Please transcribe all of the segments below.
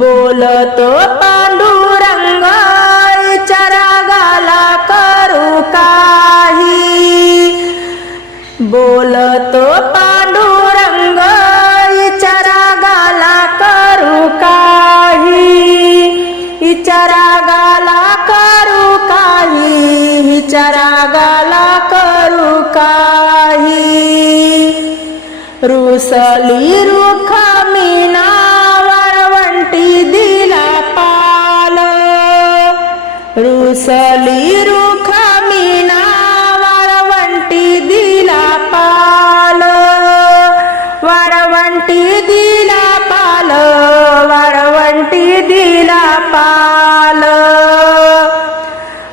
बोलतो पांडुरंग चरागाला करू काही. बोलतो पांडुरंग चरागाला करू काही. चरागाला करू काही चरागाला करू काही. रुसली वाळवंटी पाल.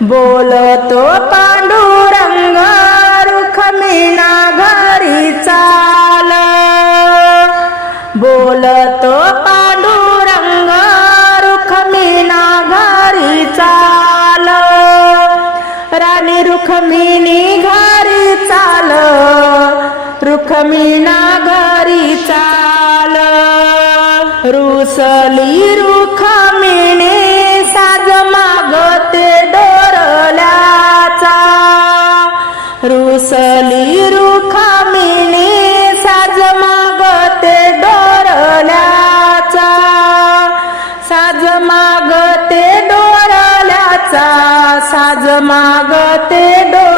बोलतो पांडुरंग रुखमिना घरी चाल. बोलतो पांडुरंग रुखमिना घरी चाल. राणी रुखमिनी घरी चाल. रुखमिना घरी चाल. रुसली रुखमिनी साज मागते डोरल्याचा. रुसली रुखामिनी साज मागते डोरल्याचा. साज मागते डोरल्याचा साज मागते डोर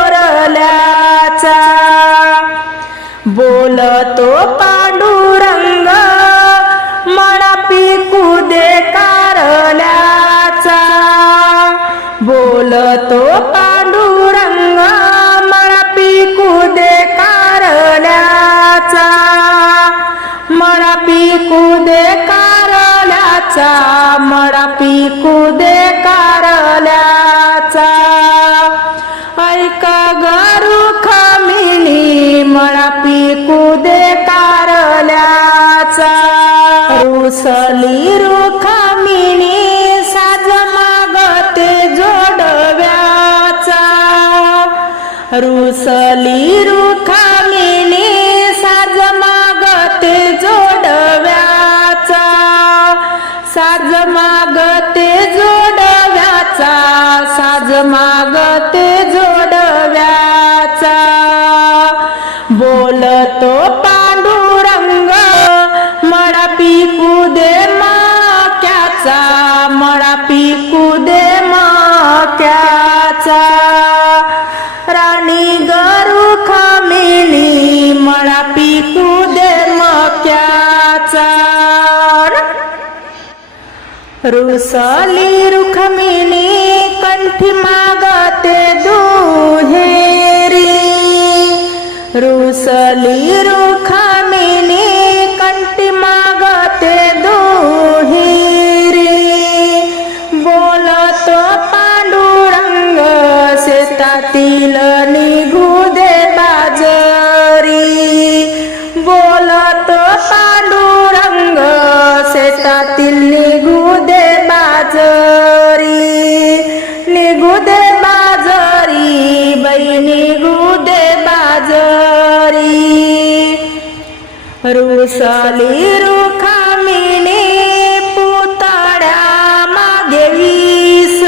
कुदे कारल्याचा ऐक गरु खमिनी मळा पिकू दे कारल्याचा रुसली रुखमिनी साज मागते जोडव्याचा. रुसली रुखा मागते जोडव्याचा. बोलतो पांडुरंग मळा पिकू दे माक्याचा. मळा पिकू दे माक्याचा. राणी गरू खामिनी मळा पिकू दे मक्याचा. रुसली रुखमिनी मागते दुहेरी। रुसली रुखमिनी रुसली रुखामिनी पुतळ्या मागे वीस